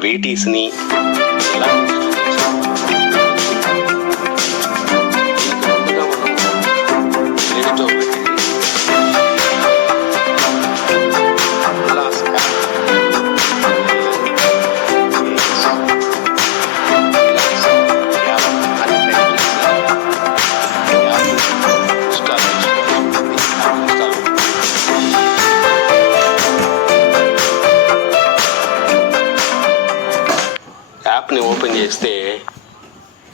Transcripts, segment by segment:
వీటీస్ని ఎలా యాప్ని ఓపెన్ చేస్తే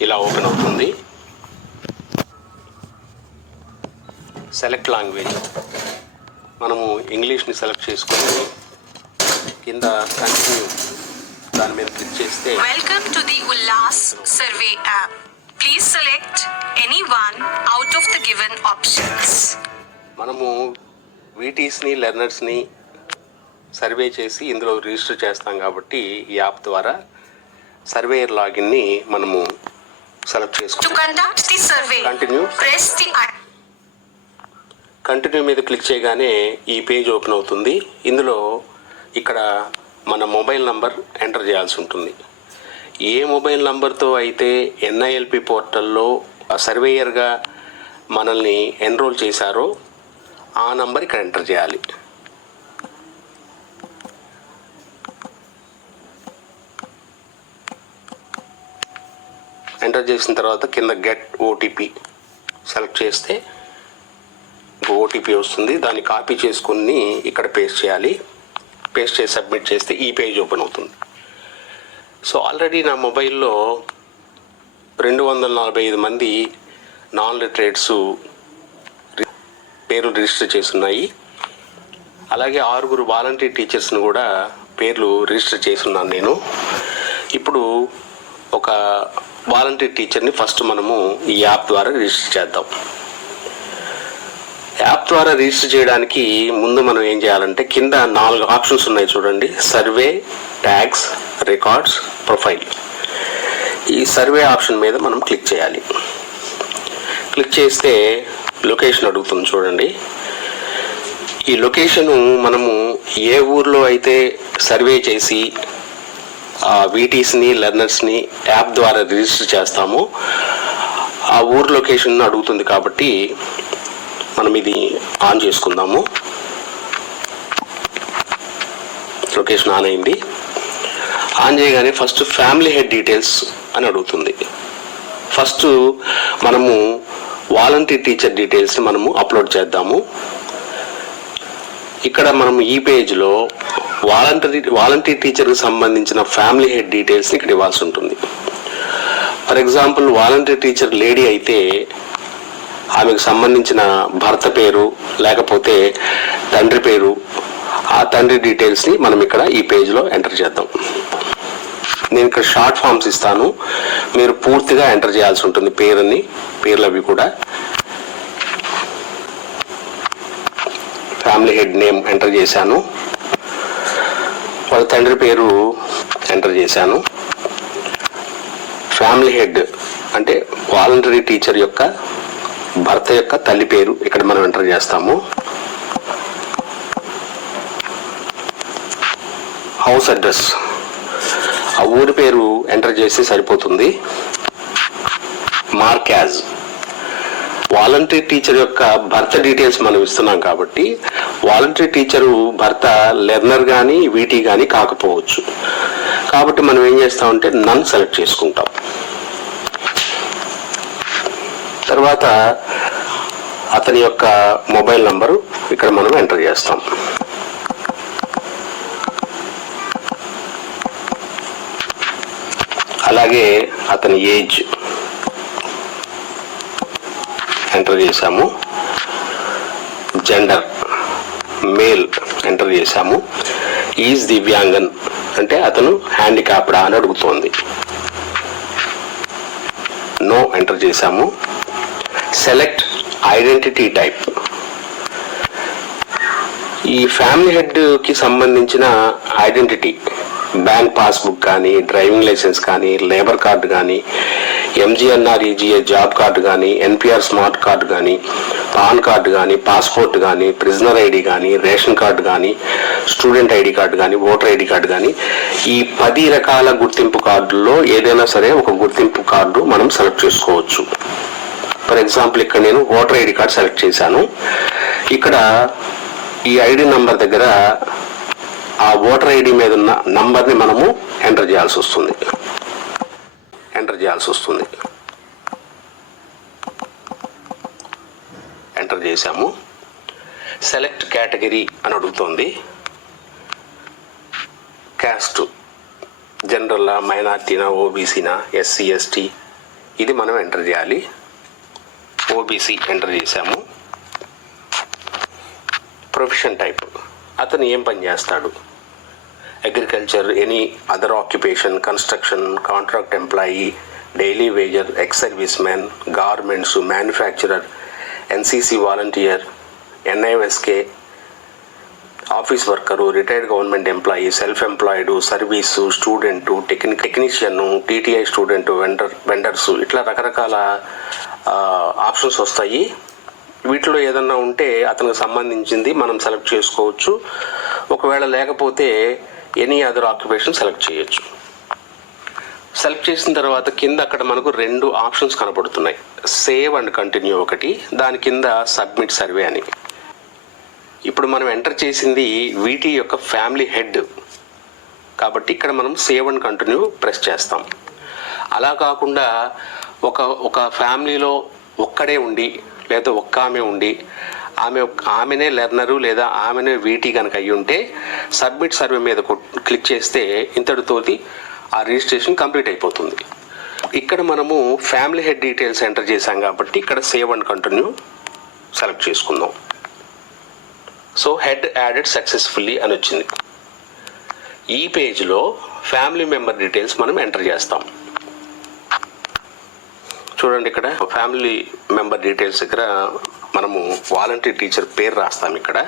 ఇలా ఓపెన్ అవుతుంది. సెలెక్ట్ లాంగ్వేజ్, మనము ఇంగ్లీష్ని సెలెక్ట్ చేసుకొని కింద కంటిన్యూ దాని మీద క్లిక్ చేస్తే welcome to the Ullas survey app. Please select any one out of the given options. మనము వీటీస్ని లెర్నర్స్ని సర్వే చేసి ఇందులో రిజిస్టర్ చేస్తాం కాబట్టి ఈ యాప్ ద్వారా సర్వేయర్ లాగిన్ని మనము సెలెక్ట్ చేసుకుంటాం. కంటిన్యూ మీద క్లిక్ చేయగానే ఈ పేజ్ ఓపెన్ అవుతుంది. ఇందులో ఇక్కడ మన మొబైల్ నంబర్ ఎంటర్ చేయాల్సి ఉంటుంది. ఏ మొబైల్ నంబర్తో అయితే ఎన్ఐఎల్పి పోర్టల్లో సర్వేయర్గా మనల్ని ఎన్రోల్ చేశారో ఆ నంబర్ ఇక్కడ ఎంటర్ చేయాలి. ఎంటర్ చేసిన తర్వాత కింద గెట్ ఓటీపీ సెలెక్ట్ చేస్తే ఓటీపీ వస్తుంది. దాన్ని కాపీ చేసుకుని ఇక్కడ పేస్ట్ చేయాలి. పేస్ట్ చేసి సబ్మిట్ చేస్తే ఈ పేజ్ ఓపెన్ అవుతుంది. సో ఆల్రెడీ నా మొబైల్లో 245 మంది నాన్ లిటరేట్స్ పేర్లు రిజిస్టర్ చేస్తున్నాయి. అలాగే 6 వాలంటీర్ టీచర్స్ని కూడా పేర్లు రిజిస్టర్ చేస్తున్నాను నేను. ఇప్పుడు ఒక వాలంటీర్ టీచర్ని ఫస్ట్ మనము ఈ యాప్ ద్వారా రిజిస్టర్ చేద్దాం. యాప్ ద్వారా రిజిస్టర్ చేయడానికి ముందు మనం ఏం చేయాలంటే కింద 4 ఆప్షన్స్ ఉన్నాయి చూడండి. Survey, tags, records, profile. ఈ సర్వే ఆప్షన్ మీద మనం క్లిక్ చేయాలి. క్లిక్ చేస్తే లొకేషన్ అడుగుతుంది చూడండి. ఈ లొకేషను మనము ఏ ఊర్లో అయితే సర్వే చేసి వీటీస్ని లెర్నర్స్ని యాప్ ద్వారా రిజిస్టర్ చేస్తామో ఆ ఊరు లొకేషన్ అడుగుతుంది కాబట్టి మనం ఇది ఆన్ చేసుకుందాము. లొకేషన్ ఆన్ అయింది. ఆన్ చేయగానే ఫస్ట్ ఫ్యామిలీ హెడ్ డీటెయిల్స్ అని అడుగుతుంది. ఫస్ట్ మనము వాలంటీర్ టీచర్ డీటెయిల్స్ని మనము అప్లోడ్ చేద్దాము. ఇక్కడ మనం ఈ పేజ్లో వాలంటీర్ టీచర్కి సంబంధించిన ఫ్యామిలీ హెడ్ డీటెయిల్స్ని ఇక్కడ ఇవ్వాల్సి ఉంటుంది. For example volunteer teacher lady అయితే ఆమెకు సంబంధించిన భర్త పేరు లేకపోతే తండ్రి పేరు, ఆ తండ్రి డీటెయిల్స్ని మనం ఇక్కడ ఈ పేజ్లో ఎంటర్ చేద్దాం. నేను ఇక్కడ షార్ట్ ఫామ్స్ ఇస్తాను, మీరు పూర్తిగా ఎంటర్ చేయాల్సి ఉంటుంది పేర్లు అవి కూడా. ఫ్యామిలీ హెడ్ నేమ్ ఎంటర్ చేశాను. వాళ్ళ తండ్రి పేరు ఎంటర్ చేశాను. ఫ్యామిలీ హెడ్ అంటే వాలంటరీ టీచర్ యొక్క భర్త యొక్క తల్లి పేరు ఇక్కడ మనం ఎంటర్ చేస్తాము. హౌస్ అడ్రస్, ఆ ఊరి పేరు ఎంటర్ చేస్తే సరిపోతుంది. మార్క్ యాజ్, వాలంటరీ టీచర్ యొక్క భర్త డీటెయిల్స్ మనం ఇస్తున్నాం కాబట్టి వాలంటరీ టీచరు భర్త లెర్నర్ కానీ వీటీ కానీ కాకపోవచ్చు. కాబట్టి మనం ఏం చేస్తామంటే నన్ సెలెక్ట్ చేసుకుంటాం. తర్వాత అతని యొక్క మొబైల్ నంబరు ఇక్కడ మనం ఎంటర్ చేస్తాం. అలాగే అతని ఏజ్ ఎంటర్ చేశాము. జెండర్ మేల్ ఎంటర్ చేశాము. ఈజ్ దివ్యాంగన్ అంటే అతను హ్యాండిక్యాప్డా అని అడుగుతోంది. నో ఎంటర్ చేశాము. సెలెక్ట్ ఐడెంటిటీ టైప్, ఈ ఫ్యామిలీ హెడ్కి సంబంధించిన ఐడెంటిటీ బ్యాంక్ పాస్బుక్ కానీ, డ్రైవింగ్ లైసెన్స్ కానీ, లేబర్ కార్డు కానీ, ఎంజీఎన్ఆర్ఈజీఏ జాబ్ కార్డు కానీ, ఎన్పిఆర్ స్మార్ట్ కార్డు కానీ, పాన్ కార్డు కానీ, పాస్పోర్ట్ కానీ, ప్రిజనర్ ఐడి కానీ, రేషన్ కార్డు కానీ, స్టూడెంట్ ఐడి కార్డు కానీ, ఓటర్ ఐడి కార్డు కానీ, ఈ 10 రకాల గుర్తింపు కార్డుల్లో ఏదైనా సరే ఒక గుర్తింపు కార్డు మనం సెలెక్ట్ చేసుకోవచ్చు. ఫర్ ఎగ్జాంపుల్ ఇక్కడ నేను ఓటర్ ఐడి కార్డు సెలెక్ట్ చేశాను. ఇక్కడ ఈ ఐడి నంబర్ దగ్గర ఆ ఓటర్ ఐడి మీద ఉన్న నంబర్ని మనము ఎంటర్ చేయాల్సి వస్తుంది. ఎంటర్ చేశాము. సెలెక్ట్ కేటగిరీ అని అడుగుతోంది. క్యాస్ట్ జనరల్, మైనార్టీనా, ఓబీసీనా, ఎస్సీ, ఎస్టీ, ఇది మనం ఎంటర్ చేయాలి. ఓబీసీ ఎంటర్ చేశాము. ప్రొఫెషన్ టైప్, అతను ఏం పని చేస్తాడు? Agriculture, any other occupation, construction, contract employee, daily wager, ex service man, garments, manufacturer, NCC volunteer, ఎన్ఐఎస్కే, office worker, retired government employee, self employed, service, student, technician, TTI student, vendors, ఇట్లా రకరకాల options వస్తాయి. వీటిలో ఏదన్నా ఉంటే అతనికి సంబంధించింది మనం సెలెక్ట్ చేసుకోవచ్చు. ఒకవేళ లేకపోతే ఎనీ అదర్ ఆక్యుపేషన్ సెలెక్ట్ చేయొచ్చు. సెలెక్ట్ చేసిన తర్వాత కింద అక్కడ మనకు 2 ఆప్షన్స్ కనపడుతున్నాయి. సేవ్ అండ్ కంటిన్యూ ఒకటి, దాని కింద సబ్మిట్ సర్వే అని. ఇప్పుడు మనం ఎంటర్ చేసింది వీటి యొక్క ఫ్యామిలీ హెడ్ కాబట్టి ఇక్కడ మనం సేవ్ అండ్ కంటిన్యూ ప్రెస్ చేస్తాం. అలా కాకుండా ఒక ఫ్యామిలీలో ఒక్కడే ఉండి లేదా ఒక్క ఆమె ఉండి ఆమెనే లెర్నరు లేదా ఆమెనే వీటీ కనుక అయ్యి ఉంటే సబ్మిట్ సర్వే మీద క్లిక్ చేస్తే ఇంతటితోటి ఆ రిజిస్ట్రేషన్ కంప్లీట్ అయిపోతుంది. ఇక్కడ మనము ఫ్యామిలీ హెడ్ డీటెయిల్స్ ఎంటర్ చేశాం కాబట్టి ఇక్కడ సేవ్ అండ్ కంటిన్యూ సెలెక్ట్ చేసుకుందాం. సో హెడ్ యాడెడ్ సక్సెస్ఫుల్లీ అని వచ్చింది. ఈ పేజ్లో ఫ్యామిలీ మెంబర్ డీటెయిల్స్ మనం ఎంటర్ చేస్తాం. చూడండి, ఇక్కడ ఫ్యామిలీ మెంబర్ డీటెయిల్స్ దగ్గర మనము వాలంటరీ టీచర్ పేరు రాస్తాం. ఇక్కడ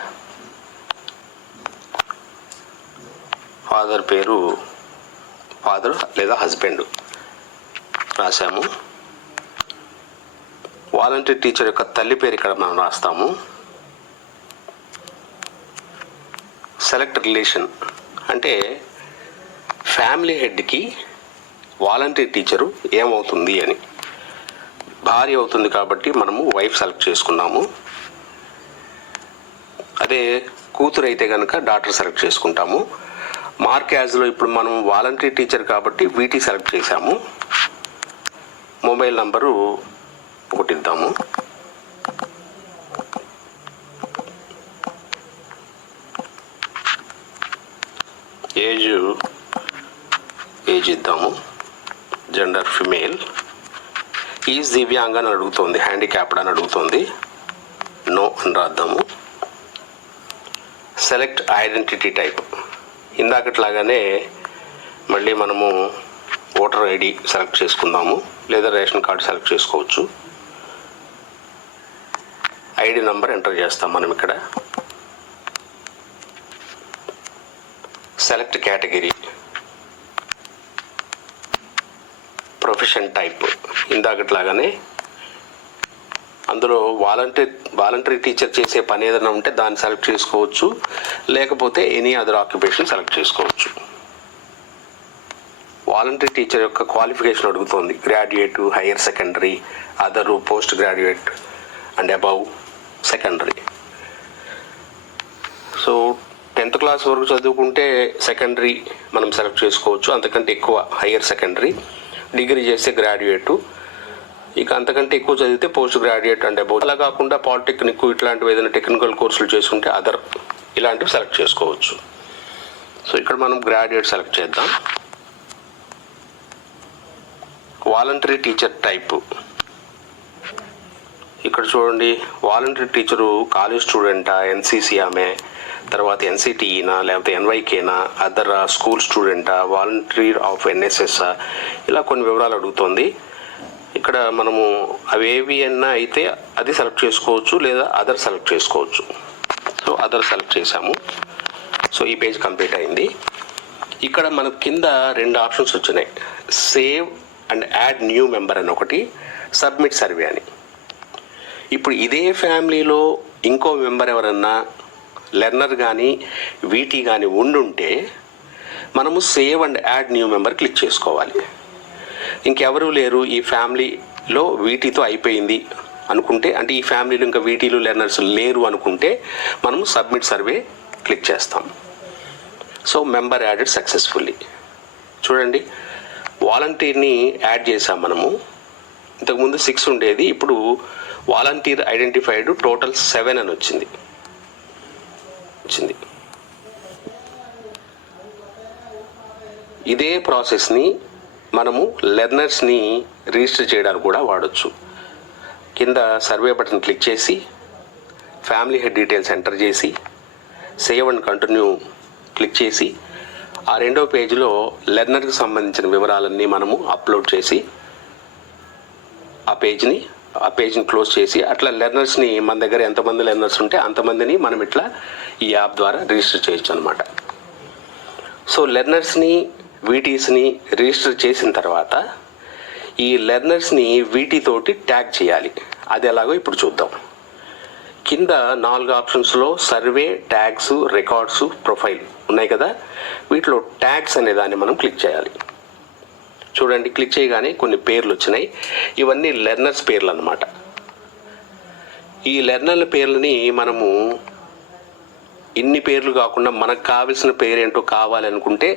ఫాదర్ పేరు ఫాదర్ లేదా హస్బెండ్ రాసాము. వాలంటరీ టీచర్ యొక్క తల్లి పేరు ఇక్కడ మనం రాస్తాము. సెలెక్ట్ రిలేషన్ అంటే ఫ్యామిలీ హెడ్కి వాలంటరీ టీచరు ఏమవుతుంది అని. భార్య అవుతుంది కాబట్టి మనము వైఫ్ సెలెక్ట్ చేసుకున్నాము. అదే కూతురు అయితే కనుక డాటర్ సెలెక్ట్ చేసుకుంటాము. మార్క్ యాజ్లో ఇప్పుడు మనం వాలంటరీ టీచర్ కాబట్టి వీటీ సెలెక్ట్ చేశాము. మొబైల్ నంబరు ఒకటి ఇద్దాము. ఏజ్ ఇద్దాము. Gender female. ఈజ్ దివ్యాంగ్ అని అడుగుతుంది, హ్యాండిక్యాప్డ్ అని అడుగుతుంది, నో అని రాద్దాము. సెలెక్ట్ ఐడెంటిటీ టైప్, ఇందాకట్లాగానే మళ్ళీ మనము ఓటర్ ఐడి సెలెక్ట్ చేసుకుందాము లేదా రేషన్ కార్డు సెలెక్ట్ చేసుకోవచ్చు. ఐడి నంబర్ ఎంటర్ చేస్తాం మనం ఇక్కడ. సెలెక్ట్ కేటగిరీ, ప్రొఫెషన్ టైప్ ఇందాకట్లాగానే అందులో వాలంటరీ టీచర్ చేసే పని ఏదైనా ఉంటే దాన్ని సెలెక్ట్ చేసుకోవచ్చు, లేకపోతే ఎనీ అదర్ ఆక్యుపేషన్ సెలెక్ట్ చేసుకోవచ్చు. వాలంటరీ టీచర్ యొక్క క్వాలిఫికేషన్ అడుగుతోంది. Graduate, higher secondary, other, post graduate and above secondary. So 10th class వరకు చదువుకుంటే సెకండరీ మనం సెలెక్ట్ చేసుకోవచ్చు, అంతకంటే ఎక్కువ హైయర్ సెకండరీ. డిగ్రీ చేస్తే గ్రాడ్యుయేటు, ఇక అంతకంటే ఎక్కువ చదివితే పోస్ట్ గ్రాడ్యుయేట్ అండ్ అబౌవ్. అలా కాకుండా పాలిటెక్నిక్ ఇట్లాంటివి ఏదైనా టెక్నికల్ కోర్సులు చేసుకుంటే అదర్ ఇలాంటివి సెలెక్ట్ చేసుకోవచ్చు. సో ఇక్కడ మనం గ్రాడ్యుయేట్ సెలెక్ట్ చేద్దాం. వాలంటరీ టీచర్ టైపు ఇక్కడ చూడండి. వాలంటరీ టీచరు కాలేజ్ స్టూడెంటా, ఎన్సీసీ ఆమె, తర్వాత ఎన్సిటిఈనా లేకపోతే ఎన్వైకేనా, అదర్ స్కూల్ స్టూడెంటా, వాలంటరీ ఆఫ్ ఎన్ఎస్ఎస్ఆ, ఇలా కొన్ని వివరాలు అడుగుతుంది. ఇక్కడ మనము అవేవి అన్నా అయితే అది సెలెక్ట్ చేసుకోవచ్చు లేదా అదర్ సెలెక్ట్ చేసుకోవచ్చు. సో అదర్ సెలెక్ట్ చేసాము. సో ఈ పేజ్ కంప్లీట్ అయింది. ఇక్కడ మనకు కింద 2 ఆప్షన్స్ వచ్చినాయి. Save and add new member అని ఒకటి, సబ్మిట్ సర్వే అని. ఇప్పుడు ఇదే ఫ్యామిలీలో ఇంకో మెంబర్ ఎవరన్నా లెర్నర్ కానీ వీటీ కానీ ఉండుంటే మనము save and add new member click చేసుకోవాలి. ఇంకెవరూ లేరు ఈ ఫ్యామిలీలో వీటీతో అయిపోయింది అనుకుంటే, అంటే ఈ ఫ్యామిలీలో ఇంకా వీటీలు లెర్నర్స్ లేరు అనుకుంటే మనము సబ్మిట్ సర్వే క్లిక్ చేస్తాం. So member added successfully. చూడండి, వాలంటీర్ని యాడ్ చేసాం మనము. ఇంతకుముందు 6 ఉండేది, ఇప్పుడు వాలంటీర్ ఐడెంటిఫైడ్ టోటల్ 7 అని వచ్చింది. ఇదే ప్రాసెస్ని మనము లెర్నర్స్ని రిజిస్టర్ చేయడానికి కూడా వాడచ్చు. కింద సర్వే బటన్ క్లిక్ చేసి ఫ్యామిలీ హెడ్ డీటెయిల్స్ ఎంటర్ చేసి సేవ్ అండ్ కంటిన్యూ క్లిక్ చేసి ఆ రెండో పేజీలో లెర్నర్కి సంబంధించిన వివరాలన్నీ మనము అప్లోడ్ చేసి ఆ పేజ్ని క్లోజ్ చేసి అట్లా లెర్నర్స్ని మన దగ్గర ఎంతమంది లెర్నర్స్ ఉంటే అంతమందిని మనం ఇట్లా ఈ యాప్ ద్వారా రిజిస్టర్ చేయొచ్చు అనమాట. సో లెర్నర్స్ని వీటీస్ని రిజిస్టర్ చేసిన తర్వాత ఈ లెర్నర్స్ని వీటీ తోటి ట్యాగ్ చేయాలి. అది ఎలాగో ఇప్పుడు చూద్దాం. కింద 4 ఆప్షన్స్లో సర్వే, ట్యాగ్స్, రికార్డ్స్, ప్రొఫైల్ ఉన్నాయి కదా. వీటిలో ట్యాగ్స్ అనే దాన్ని మనం క్లిక్ చేయాలి. చూడండి, క్లిక్ చేయగానే కొన్ని పేర్లు వచ్చినాయి. ఇవన్నీ లెర్నర్స్ పేర్లు అన్నమాట. ఈ లెర్నర్ల పేర్లని మనము ఇన్ని పేర్లు కాకుండా మనకు కావాల్సిన పేరేంటో కావాలనుకుంటే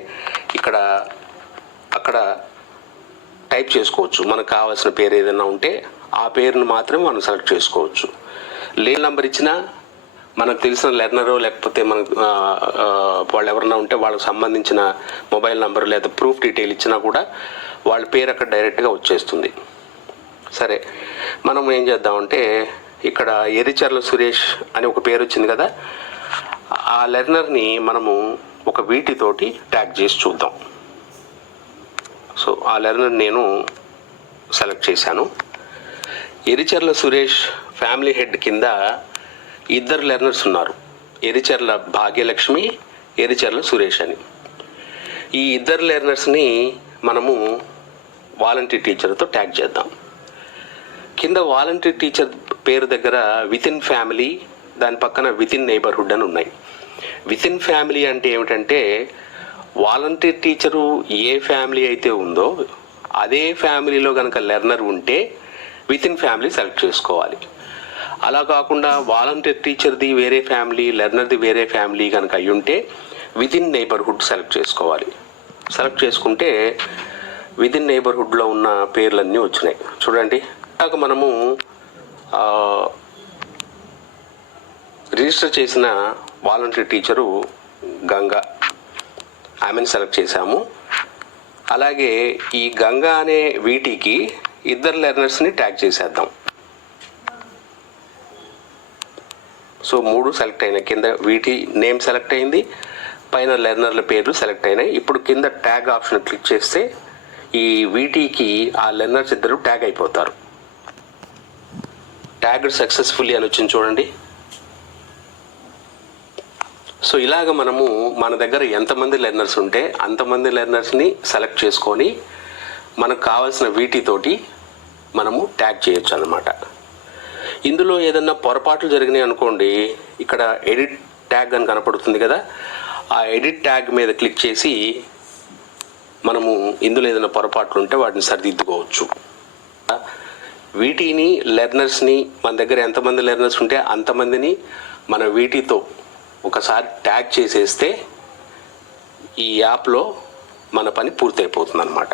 అక్కడ టైప్ చేసుకోవచ్చు. మనకు కావాల్సిన పేరు ఏదైనా ఉంటే ఆ పేరును మాత్రమే మనం సెలెక్ట్ చేసుకోవచ్చు. లేన్ నెంబర్ ఇచ్చినా, మనకు తెలిసిన లెర్నరో లేకపోతే మనకు వాళ్ళు ఎవరన్నా ఉంటే వాళ్ళకి సంబంధించిన మొబైల్ నెంబరు లేదా ప్రూఫ్ డీటెయిల్ ఇచ్చినా కూడా వాళ్ళ పేరు అక్కడ డైరెక్ట్గా వచ్చేస్తుంది. సరే, మనం ఏం చేద్దామంటే ఇక్కడ ఎరిచర్ల సురేష్ అని ఒక పేరు వచ్చింది కదా, ఆ లెర్నర్ని మనము ఒక వీటితోటి ట్యాగ్ చేసి చూద్దాం. సో ఆ లెర్నర్ నేను సెలెక్ట్ చేశాను. ఎరిచర్ల సురేష్ ఫ్యామిలీ హెడ్ కింద 2 లెర్నర్స్ ఉన్నారు, ఎరిచర్ల భాగ్యలక్ష్మి, ఎరిచర్ల సురేష్ అని. ఈ 2 లెర్నర్స్ని మనము వాలంటీర్ టీచర్తో ట్యాగ్ చేద్దాం. కింద వాలంటీర్ టీచర్ పేరు దగ్గర వితిన్ ఫ్యామిలీ, దాని పక్కన వితిన్ నైబర్హుడ్ అని ఉన్నాయి. వితిన్ ఫ్యామిలీ అంటే ఏమిటంటే వాలంటీర్ టీచరు ఏ ఫ్యామిలీ అయితే ఉందో అదే ఫ్యామిలీలో కనుక లెర్నర్ ఉంటే వితిన్ ఫ్యామిలీ సెలెక్ట్ చేసుకోవాలి. అలా కాకుండా వాలంటీర్ టీచర్ది వేరే ఫ్యామిలీ, లెర్నర్ది వేరే ఫ్యామిలీ కనుక అయ్యి ఉంటే వితిన్ నైబర్హుడ్ సెలెక్ట్ చేసుకోవాలి. సెలెక్ట్ చేసుకుంటే వితిన్ నైబర్హుడ్లో ఉన్న పేర్లన్నీ వచ్చినాయి. చూడండి, ఇలాగ మనము రిజిస్టర్ చేసిన వాలంటీర్ టీచరు గంగా, ఆమెను సెలెక్ట్ చేశాము. అలాగే ఈ గంగా అనే వీటీకి 2 లెర్నర్స్ని ట్యాగ్ చేసేద్దాం. సో 3 సెలెక్ట్ అయినాయి. కింద వీటీ నేమ్ సెలెక్ట్ అయింది, పైన లెర్నర్ల పేర్లు సెలెక్ట్ అయినాయి. ఇప్పుడు కింద ట్యాగ్ ఆప్షన్ క్లిక్ చేస్తే ఈ వీటీకి ఆ లెర్నర్స్ 2 ట్యాగ్ అయిపోతారు. ట్యాగ్డ్ సక్సెస్ఫుల్లీ అని వచ్చింది చూడండి. సో ఇలాగ మనము మన దగ్గర ఎంతమంది లెర్నర్స్ ఉంటే అంతమంది లెర్నర్స్ని సెలెక్ట్ చేసుకొని మనకు కావాల్సిన వీటితోటి మనము ట్యాగ్ చేయొచ్చు అన్నమాట. ఇందులో ఏదన్నా పొరపాట్లు జరిగినాయి అనుకోండి, ఇక్కడ ఎడిట్ ట్యాగ్ అని కనపడుతుంది కదా, ఆ ఎడిట్ ట్యాగ్ మీద క్లిక్ చేసి మనము ఇందులో ఏదైనా పొరపాట్లు ఉంటే వాటిని సరిదిద్దుకోవచ్చు. వీటిని లెర్నర్స్ని మన దగ్గర ఎంతమంది లెర్నర్స్ ఉంటే అంతమందిని మన వీటితో ఒకసారి ట్యాగ్ చేసేస్తే ఈ యాప్లో మన పని పూర్తయిపోతుంది అన్నమాట.